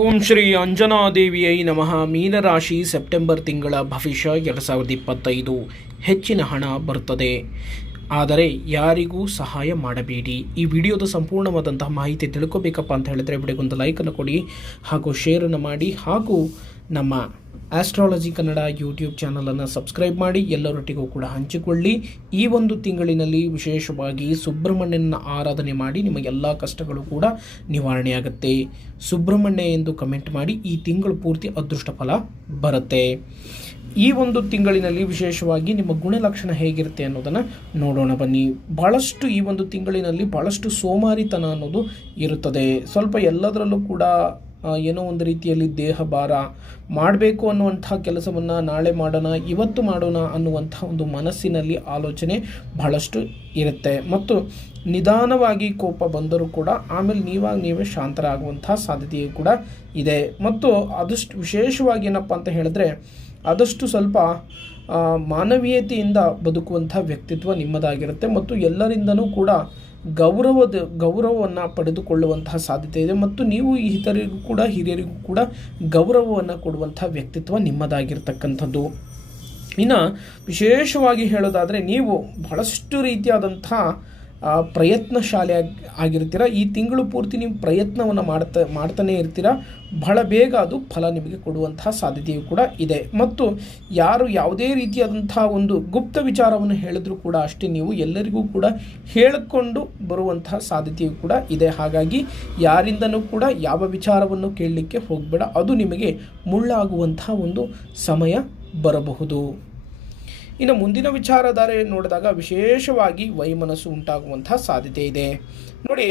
ಓಂ ಶ್ರೀ ಅಂಜನಾದೇವಿಯೈ ನಮಃ. ಮೀನರಾಶಿ ಸೆಪ್ಟೆಂಬರ್ ತಿಂಗಳ ಭವಿಷ್ಯ ಎರಡು ಸಾವಿರದ ಇಪ್ಪತ್ತೈದು. ಹೆಚ್ಚಿನ ಹಣ ಬರುತ್ತದೆ ಆದರೆ ಯಾರಿಗೂ ಸಹಾಯ ಮಾಡಬೇಡಿ. ಈ ವಿಡಿಯೋದ ಸಂಪೂರ್ಣವಾದಂತಹ ಮಾಹಿತಿ ತಿಳ್ಕೊಬೇಕಪ್ಪ ಅಂತ ಹೇಳಿದ್ರೆ ವಿಡಿಯೋಗೊಂದು ಲೈಕನ್ನು ಕೊಡಿ ಹಾಗೂ ಶೇರನ್ನು ಮಾಡಿ ಹಾಗೂ ನಮ್ಮ ಆಸ್ಟ್ರಾಲಜಿ ಕನ್ನಡ ಯೂಟ್ಯೂಬ್ ಚಾನಲನ್ನು ಸಬ್ಸ್ಕ್ರೈಬ್ ಮಾಡಿ ಎಲ್ಲರೊಟ್ಟಿಗೂ ಕೂಡ ಹಂಚಿಕೊಳ್ಳಿ. ಈ ಒಂದು ತಿಂಗಳಿನಲ್ಲಿ ವಿಶೇಷವಾಗಿ ಸುಬ್ರಹ್ಮಣ್ಯನ ಆರಾಧನೆ ಮಾಡಿ ನಿಮಗೆಲ್ಲ ಕಷ್ಟಗಳು ಕೂಡ ನಿವಾರಣೆಯಾಗುತ್ತೆ. ಸುಬ್ರಹ್ಮಣ್ಯ ಎಂದು ಕಮೆಂಟ್ ಮಾಡಿ ಈ ತಿಂಗಳು ಪೂರ್ತಿ ಅದೃಷ್ಟ ಫಲ ಬರುತ್ತೆ. ಈ ಒಂದು ತಿಂಗಳಿನಲ್ಲಿ ವಿಶೇಷವಾಗಿ ನಿಮ್ಮ ಗುಣಲಕ್ಷಣ ಹೇಗಿರುತ್ತೆ ಅನ್ನೋದನ್ನು ನೋಡೋಣ ಬನ್ನಿ. ಭಾಳಷ್ಟು ಈ ಒಂದು ತಿಂಗಳಿನಲ್ಲಿ ಭಾಳಷ್ಟು ಸೋಮಾರಿತನ ಅನ್ನೋದು ಇರುತ್ತದೆ. ಸ್ವಲ್ಪ ಎಲ್ಲದರಲ್ಲೂ ಕೂಡ ಏನೋ ಒಂದು ರೀತಿಯಲ್ಲಿ ದೇಹ ಭಾರ ಮಾಡಬೇಕು ಅನ್ನುವಂಥ ಕೆಲಸವನ್ನು ನಾಳೆ ಮಾಡೋಣ, ಇವತ್ತು ಮಾಡೋಣ ಅನ್ನುವಂಥ ಒಂದು ಮನಸ್ಸಿನಲ್ಲಿ ಆಲೋಚನೆ ಬಹಳಷ್ಟು ಇರುತ್ತೆ. ಮತ್ತು ನಿಧಾನವಾಗಿ ಕೋಪ ಬಂದರೂ ಕೂಡ ಆಮೇಲೆ ನೀವಾಗಿ ನೀವೇ ಶಾಂತರಾಗುವಂಥ ಸಾಧ್ಯತೆಯು ಕೂಡ ಇದೆ. ಮತ್ತು ಅದಷ್ಟು ವಿಶೇಷವಾಗಿ ಏನಪ್ಪ ಅಂತ ಹೇಳಿದ್ರೆ, ಆದಷ್ಟು ಸ್ವಲ್ಪ ಮಾನವೀಯತೆಯಿಂದ ಬದುಕುವಂಥ ವ್ಯಕ್ತಿತ್ವ ನಿಮ್ಮದಾಗಿರುತ್ತೆ. ಮತ್ತು ಎಲ್ಲರಿಂದನೂ ಕೂಡ ಗೌರವದ, ಗೌರವವನ್ನು ಪಡೆದುಕೊಳ್ಳುವಂತಹ ಸಾಧ್ಯತೆ ಇದೆ ಮತ್ತು ನೀವು ಇತರರಿಗೂ ಕೂಡ, ಹಿರಿಯರಿಗೂ ಕೂಡ ಗೌರವವನ್ನು ಕೊಡುವಂತಹ ವ್ಯಕ್ತಿತ್ವ ನಿಮ್ಮದಾಗಿರ್ತಕ್ಕಂಥದ್ದು. ಇನ್ನು ವಿಶೇಷವಾಗಿ ಹೇಳೋದಾದರೆ ನೀವು ಬಹಳಷ್ಟು ರೀತಿಯಾದಂಥ ಪ್ರಯತ್ನಶಾಲಿ ಶಾಲೆ ಆಗಿರ್ತೀರ? ಈ ತಿಂಗಳು ಪೂರ್ತಿ ನೀವು ಪ್ರಯತ್ನವನ್ನು ಮಾಡ್ತಾ, ಮಾಡ್ತಾನೆ ಇರ್ತೀರ? ಬಹಳ ಬೇಗ ಅದು ಫಲ ನಿಮಗೆ ಕೊಡುವಂತಹ ಸಾಧ್ಯತೆಯು ಕೂಡ ಇದೆ. ಮತ್ತು ಯಾರು ಯಾವುದೇ ರೀತಿಯಾದಂತಹ ಒಂದು ಗುಪ್ತ ವಿಚಾರವನ್ನು ಹೇಳಿದ್ರೂ ಕೂಡ ಅಷ್ಟೇ ನೀವು ಎಲ್ಲರಿಗೂ ಕೂಡ ಹೇಳಿಕೊಂಡು ಬರುವಂತಹ ಸಾಧ್ಯತೆಯು ಕೂಡ ಇದೆ. ಹಾಗಾಗಿ ಯಾರಿಂದನೂ ಕೂಡ ಯಾವ ವಿಚಾರವನ್ನು ಕೇಳಲಿಕ್ಕೆ ಹೋಗಬೇಡ. ಅದು ನಿಮಗೆ ಮುಳ್ಳಾಗುವಂತಹ ಒಂದು ಸಮಯ ಬರಬಹುದು. ಇನ್ನು ಮುಂದಿನ ವಿಚಾರಧಾರೆ ನೋಡಿದಾಗ ವಿಶೇಷವಾಗಿ ವೈಮನಸ್ಸು ಉಂಟಾಗುವಂತಹ ಸಾಧ್ಯತೆ ಇದೆ. ನೋಡಿ,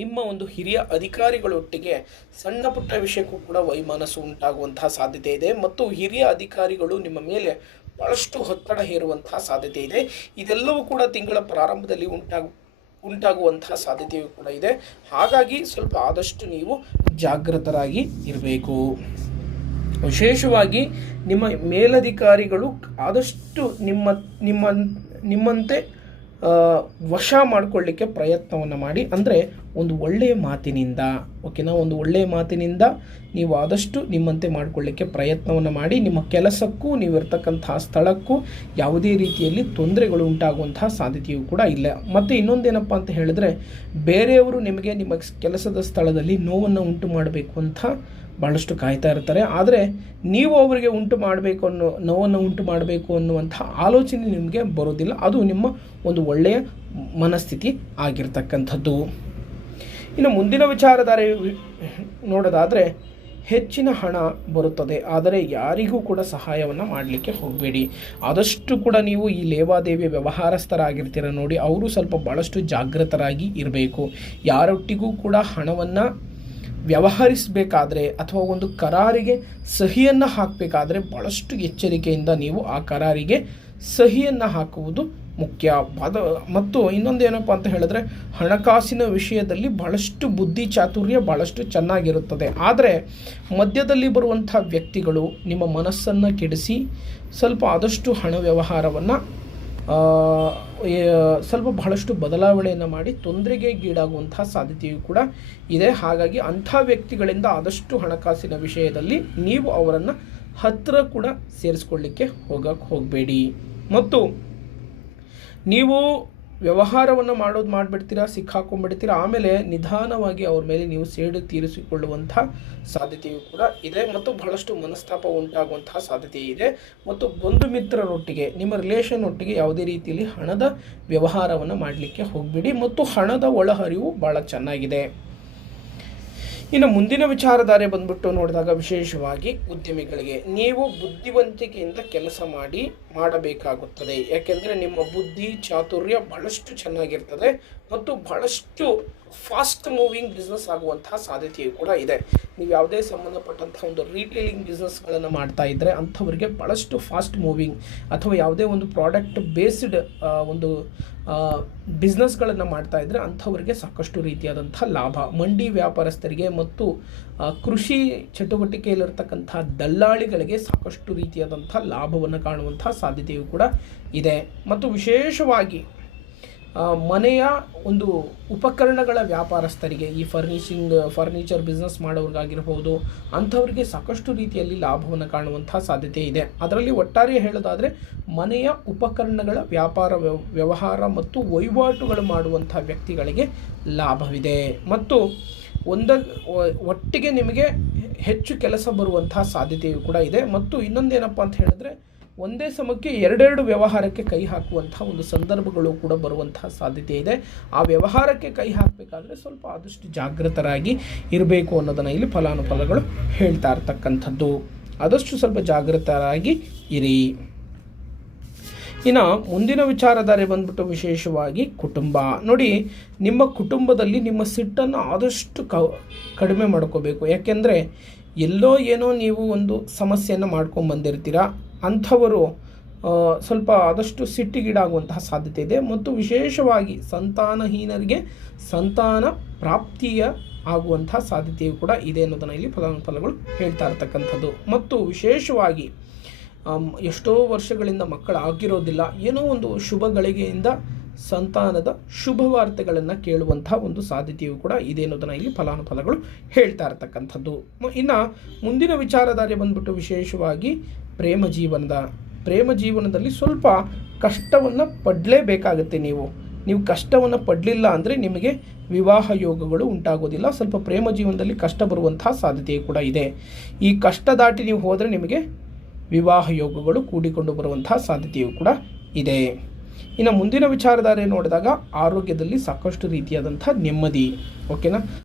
ನಿಮ್ಮ ಒಂದು ಹಿರಿಯ ಅಧಿಕಾರಿಗಳೊಟ್ಟಿಗೆ ಸಣ್ಣ ಪುಟ್ಟ ವಿಷಯಕ್ಕೂ ಕೂಡ ವೈಮನಸ್ಸು ಉಂಟಾಗುವಂತಹ ಸಾಧ್ಯತೆ ಇದೆ ಮತ್ತು ಹಿರಿಯ ಅಧಿಕಾರಿಗಳು ನಿಮ್ಮ ಮೇಲೆ ಬಹಳಷ್ಟು ಒತ್ತಡ ಹೇರುವಂತಹ ಸಾಧ್ಯತೆ ಇದೆ. ಇದೆಲ್ಲವೂ ಕೂಡ ತಿಂಗಳ ಪ್ರಾರಂಭದಲ್ಲಿ ಉಂಟಾಗು, ಉಂಟಾಗುವಂತಹ ಸಾಧ್ಯತೆಯೂ ಕೂಡ ಇದೆ. ಹಾಗಾಗಿ ಸ್ವಲ್ಪ ಆದಷ್ಟು ನೀವು ಜಾಗೃತರಾಗಿ ಇರಬೇಕು. ವಿಶೇಷವಾಗಿ ನಿಮ್ಮ ಮೇಲಧಿಕಾರಿಗಳು ಆದಷ್ಟು ನಿಮ್ಮ ನಿಮ್ಮ, ನಿಮ್ಮಂತೆ ವಶ ಮಾಡಿಕೊಳ್ಳಿಕ್ಕೆ ಪ್ರಯತ್ನವನ್ನು ಮಾಡಿ. ಅಂದರೆ ಒಂದು ಒಳ್ಳೆಯ ಮಾತಿನಿಂದ, ಓಕೆನಾ? ಒಂದು ಒಳ್ಳೆಯ ಮಾತಿನಿಂದ ನೀವು ಆದಷ್ಟು ನಿಮ್ಮಂತೆ ಮಾಡಿಕೊಳ್ಳಿಕ್ಕೆ ಪ್ರಯತ್ನವನ್ನು ಮಾಡಿ. ನಿಮ್ಮ ಕೆಲಸಕ್ಕೂ ನೀವು ಇರ್ತಕ್ಕಂತಹ ಸ್ಥಳಕ್ಕೂ ಯಾವುದೇ ರೀತಿಯಲ್ಲಿ ತೊಂದರೆಗಳು ಉಂಟಾಗುವಂತಹ ಸಾಧ್ಯತೆಯೂ ಕೂಡ ಇಲ್ಲ. ಮತ್ತು ಇನ್ನೊಂದೇನಪ್ಪ ಅಂತ ಹೇಳಿದ್ರೆ, ಬೇರೆಯವರು ನಿಮಗೆ ನಿಮ್ಮ ಕೆಲಸದ ಸ್ಥಳದಲ್ಲಿ ನೋವನ್ನು ಉಂಟು ಮಾಡಬೇಕು ಅಂತ ಭಾಳಷ್ಟು ಕಾಯ್ತಾ ಇರ್ತಾರೆ. ಆದರೆ ನೀವು ಅವರಿಗೆ ಉಂಟು ಮಾಡಬೇಕು ಅನ್ನೋ, ನೋವನ್ನು ಉಂಟು ಮಾಡಬೇಕು ಅನ್ನುವಂಥ ಆಲೋಚನೆ ನಿಮಗೆ ಬರೋದಿಲ್ಲ. ಅದು ನಿಮ್ಮ ಒಂದು ಒಳ್ಳೆಯ ಮನಸ್ಥಿತಿ ಆಗಿರ್ತಕ್ಕಂಥದ್ದು. ಇನ್ನು ಮುಂದಿನ ವಿಚಾರಧಾರೆ ನೋಡೋದಾದರೆ ಹೆಚ್ಚಿನ ಹಣ ಬರುತ್ತದೆ. ಆದರೆ ಯಾರಿಗೂ ಕೂಡ ಸಹಾಯವನ್ನು ಮಾಡಲಿಕ್ಕೆ ಹೋಗಬೇಡಿ. ಆದಷ್ಟು ಕೂಡ ನೀವು ಈ ಲೇವಾದೇವಿ ವ್ಯವಹಾರಸ್ಥರಾಗಿರ್ತೀರ ನೋಡಿ, ಅವರು ಸ್ವಲ್ಪ ಭಾಳಷ್ಟು ಜಾಗೃತರಾಗಿ ಇರಬೇಕು. ಯಾರೊಟ್ಟಿಗೂ ಕೂಡ ಹಣವನ್ನು ವ್ಯವಹರಿಸಬೇಕಾದ್ರೆ ಅಥವಾ ಒಂದು ಕರಾರಿಗೆ ಸಹಿಯನ್ನು ಹಾಕಬೇಕಾದ್ರೆ ಭಾಳಷ್ಟು ಎಚ್ಚರಿಕೆಯಿಂದ ನೀವು ಆ ಕರಾರಿಗೆ ಸಹಿಯನ್ನು ಹಾಕುವುದು ಮುಖ್ಯ. ಅದ ಮತ್ತು ಇನ್ನೊಂದು ಏನಪ್ಪ ಅಂತ ಹೇಳಿದ್ರೆ ಹಣಕಾಸಿನ ವಿಷಯದಲ್ಲಿ ಬಹಳಷ್ಟು ಬುದ್ಧಿ ಚಾತುರ್ಯ ಬಹಳಷ್ಟು ಚೆನ್ನಾಗಿರುತ್ತದೆ. ಆದರೆ ಮಧ್ಯದಲ್ಲಿ ಬರುವಂಥ ವ್ಯಕ್ತಿಗಳು ನಿಮ್ಮ ಮನಸ್ಸನ್ನು ಕೆಡಿಸಿ ಸ್ವಲ್ಪ ಆದಷ್ಟು ಹಣ ವ್ಯವಹಾರವನ್ನು ಸ್ವಲ್ಪ ಬಹಳಷ್ಟು ಬದಲಾವಣೆಯನ್ನು ಮಾಡಿ ತೊಂದರೆಗೆ ಗೀಡಾಗುವಂತಹ ಸಾಧ್ಯತೆಯೂ ಕೂಡ ಇದೆ. ಹಾಗಾಗಿ ಅಂಥ ವ್ಯಕ್ತಿಗಳಿಂದ ಆದಷ್ಟು ಹಣಕಾಸಿನ ವಿಷಯದಲ್ಲಿ ನೀವು ಅವರನ್ನು ಹತ್ತಿರ ಕೂಡ ಸೇರಿಸ್ಕೊಳ್ಳಿಕ್ಕೆ ಹೋಗಕ್ಕೆ ಹೋಗಬೇಡಿ. ಮತ್ತು ನೀವು ವ್ಯವಹಾರವನ್ನು ಮಾಡೋದು ಮಾಡಿಬಿಡ್ತೀರಾ, ಸಿಕ್ಕಾಕೊಂಡ್ಬಿಡ್ತೀರಾ, ಆಮೇಲೆ ನಿಧಾನವಾಗಿ ಅವ್ರ ಮೇಲೆ ನೀವು ಸೇಡು ತೀರಿಸಿಕೊಳ್ಳುವಂಥ ಸಾಧ್ಯತೆಯೂ ಕೂಡ ಇದೆ ಮತ್ತು ಬಹಳಷ್ಟು ಮನಸ್ತಾಪ ಉಂಟಾಗುವಂತಹ ಸಾಧ್ಯತೆ ಇದೆ. ಮತ್ತು ಬಂಧು ಮಿತ್ರರೊಟ್ಟಿಗೆ, ನಿಮ್ಮ ರಿಲೇಷನ್ ಒಟ್ಟಿಗೆ ಯಾವುದೇ ರೀತಿಯಲ್ಲಿ ಹಣದ ವ್ಯವಹಾರವನ್ನು ಮಾಡಲಿಕ್ಕೆ ಹೋಗಬೇಡಿ ಮತ್ತು ಹಣದ ಒಳಹರಿವು ಭಾಳ ಚೆನ್ನಾಗಿದೆ. ಇನ್ನು ಮುಂದಿನ ವಿಚಾರಧಾರೆ ಬಂದ್ಬಿಟ್ಟು ನೋಡಿದಾಗ ವಿಶೇಷವಾಗಿ ಉದ್ಯಮಿಗಳಿಗೆ ನೀವು ಬುದ್ಧಿವಂತಿಕೆಯಿಂದ ಕೆಲಸ ಮಾಡಿ ಮಾಡಬೇಕಾಗುತ್ತದೆ. ಯಾಕೆಂದರೆ ನಿಮ್ಮ ಬುದ್ಧಿ, ಚಾತುರ್ಯ ಬಹಳಷ್ಟು ಚೆನ್ನಾಗಿರ್ತದೆ ಮತ್ತು ಬಹಳಷ್ಟು ಫಾಸ್ಟ್ ಮೂವಿಂಗ್ ಬಿಸ್ನೆಸ್ ಆಗುವಂತಹ ಸಾಧ್ಯತೆಯು ಕೂಡ ಇದೆ. ನೀವು ಯಾವುದೇ ಸಂಬಂಧಪಟ್ಟಂಥ ಒಂದು ರೀಟೇಲಿಂಗ್ ಬಿಸ್ನೆಸ್ಗಳನ್ನು ಮಾಡ್ತಾ ಇದ್ದರೆ ಅಂಥವರಿಗೆ ಭಾಳಷ್ಟು ಫಾಸ್ಟ್ ಮೂವಿಂಗ್ ಅಥವಾ ಯಾವುದೇ ಒಂದು ಪ್ರಾಡಕ್ಟ್ ಬೇಸ್ಡ್ ಒಂದು ಬಿಸ್ನೆಸ್ಗಳನ್ನು ಮಾಡ್ತಾ ಇದ್ದರೆ ಅಂಥವರಿಗೆ ಸಾಕಷ್ಟು ರೀತಿಯಾದಂಥ ಲಾಭ. ಮಂಡಿ ವ್ಯಾಪಾರಸ್ಥರಿಗೆ ಮತ್ತು ಕೃಷಿ ಚಟುವಟಿಕೆಯಲ್ಲಿರ್ತಕ್ಕಂಥ ದಲ್ಲಾಳಿಗಳಿಗೆ ಸಾಕಷ್ಟು ರೀತಿಯಾದಂಥ ಲಾಭವನ್ನು ಕಾಣುವಂಥ ಸಾಧ್ಯತೆಯು ಕೂಡ ಇದೆ. ಮತ್ತು ವಿಶೇಷವಾಗಿ ಮನೆಯ ಒಂದು ಉಪಕರಣಗಳ ವ್ಯಾಪಾರಸ್ಥರಿಗೆ, ಈ ಫರ್ನಿಷಿಂಗ್ ಫರ್ನಿಚರ್ ಬಿಸ್ನೆಸ್ ಮಾಡೋರಿಗಾಗಿರ್ಬೋದು, ಅಂಥವ್ರಿಗೆ ಸಾಕಷ್ಟು ರೀತಿಯಲ್ಲಿ ಲಾಭವನ್ನು ಕಾಣುವಂಥ ಸಾಧ್ಯತೆ ಇದೆ. ಅದರಲ್ಲಿ ಒಟ್ಟಾರೆ ಹೇಳೋದಾದರೆ, ಮನೆಯ ಉಪಕರಣಗಳ ವ್ಯಾಪಾರ ವ್ಯವ- ವ್ಯವಹಾರ ಮತ್ತು ವಹಿವಾಟುಗಳು ಮಾಡುವಂಥ ವ್ಯಕ್ತಿಗಳಿಗೆ ಲಾಭವಿದೆ. ಮತ್ತು ಒಂದ ಒಟ್ಟಿಗೆ ನಿಮಗೆ ಹೆಚ್ಚು ಕೆಲಸ ಬರುವಂತಹ ಸಾಧ್ಯತೆಯು ಕೂಡ ಇದೆ. ಮತ್ತು ಇನ್ನೊಂದೇನಪ್ಪ ಅಂತ ಹೇಳಿದ್ರೆ ಒಂದೇ ಸಮಕ್ಕೆ ಎರಡೆರಡು ವ್ಯವಹಾರಕ್ಕೆ ಕೈ ಹಾಕುವಂತಹ ಒಂದು ಸಂದರ್ಭಗಳು ಕೂಡ ಬರುವಂತಹ ಸಾಧ್ಯತೆ ಇದೆ. ಆ ವ್ಯವಹಾರಕ್ಕೆ ಕೈ ಹಾಕಬೇಕಾದ್ರೆ ಸ್ವಲ್ಪ ಆದಷ್ಟು ಜಾಗೃತರಾಗಿ ಇರಬೇಕು ಅನ್ನೋದನ್ನು ಇಲ್ಲಿ ಫಲಾನುಫಲಗಳು ಹೇಳ್ತಾ ಇರ್ತಕ್ಕಂಥದ್ದು. ಆದಷ್ಟು ಸ್ವಲ್ಪ ಜಾಗೃತರಾಗಿ ಇರಿ. ಇನ್ನು ಮುಂದಿನ ವಿಚಾರಧಾರೆ ಬಂದ್ಬಿಟ್ಟು ವಿಶೇಷವಾಗಿ ಕುಟುಂಬ. ನೋಡಿ, ನಿಮ್ಮ ಕುಟುಂಬದಲ್ಲಿ ನಿಮ್ಮ ಸಿಟ್ಟನ್ನು ಆದಷ್ಟು ಕ ಕಡಿಮೆ ಮಾಡ್ಕೋಬೇಕು. ಯಾಕೆಂದರೆ ಎಲ್ಲೋ ಏನೋ ನೀವು ಒಂದು ಸಮಸ್ಯೆಯನ್ನು ಮಾಡ್ಕೊಂಡು ಬಂದಿರ್ತೀರ ಅಂಥವರು ಸ್ವಲ್ಪ ಆದಷ್ಟು ಸಿಟ್ಟಿಗೀಡಾಗುವಂತಹ ಸಾಧ್ಯತೆ ಇದೆ. ಮತ್ತು ವಿಶೇಷವಾಗಿ ಸಂತಾನಹೀನರಿಗೆ ಸಂತಾನ ಪ್ರಾಪ್ತಿಯ ಆಗುವಂತಹ ಸಾಧ್ಯತೆಯು ಕೂಡ ಇದೆ ಅನ್ನೋದನ್ನು ಇಲ್ಲಿ ಫಲಾನುಫಲಗಳು ಹೇಳ್ತಾ ಇರ್ತಕ್ಕಂಥದ್ದು. ಮತ್ತು ವಿಶೇಷವಾಗಿ ಎಷ್ಟೋ ವರ್ಷಗಳಿಂದ ಮಕ್ಕಳಾಗಿರೋದಿಲ್ಲ, ಏನೋ ಒಂದು ಶುಭ ಗಳಿಗೆಯಿಂದ ಸಂತಾನದ ಶುಭ ವಾರ್ತೆಗಳನ್ನು ಕೇಳುವಂತಹ ಒಂದು ಸಾಧ್ಯತೆಯು ಕೂಡ ಇದೆ ಅನ್ನೋದನ್ನು ಇಲ್ಲಿ ಫಲಾನುಫಲಗಳು ಹೇಳ್ತಾ ಇರ್ತಕ್ಕಂಥದ್ದು. ಇನ್ನು ಮುಂದಿನ ವಿಚಾರಧಾರೆ ಬಂದ್ಬಿಟ್ಟು ವಿಶೇಷವಾಗಿ ಪ್ರೇಮ ಜೀವನದ, ಪ್ರೇಮ ಜೀವನದಲ್ಲಿ ಸ್ವಲ್ಪ ಕಷ್ಟವನ್ನು ಪಡಲೇಬೇಕಾಗುತ್ತೆ ನೀವು. ನೀವು ಕಷ್ಟವನ್ನು ಪಡಲಿಲ್ಲ ಅಂದರೆ ನಿಮಗೆ ವಿವಾಹ ಯೋಗಗಳು ಉಂಟಾಗೋದಿಲ್ಲ. ಸ್ವಲ್ಪ ಪ್ರೇಮ ಜೀವನದಲ್ಲಿ ಕಷ್ಟ ಬರುವಂತಹ ಸಾಧ್ಯತೆ ಕೂಡ ಇದೆ. ಈ ಕಷ್ಟ ದಾಟಿ ನೀವು ಹೋದರೆ ನಿಮಗೆ ವಿವಾಹ ಯೋಗಗಳು ಕೂಡಿಕೊಂಡು ಬರುವಂತಹ ಸಾಧ್ಯತೆಯೂ ಕೂಡ ಇದೆ. ಇನ್ನು ಮುಂದಿನ ವಿಚಾರಧಾರೆ ನೋಡಿದಾಗ ಆರೋಗ್ಯದಲ್ಲಿ ಸಾಕಷ್ಟು ರೀತಿಯಾದಂಥ ನೆಮ್ಮದಿ. ಓಕೆನಾ?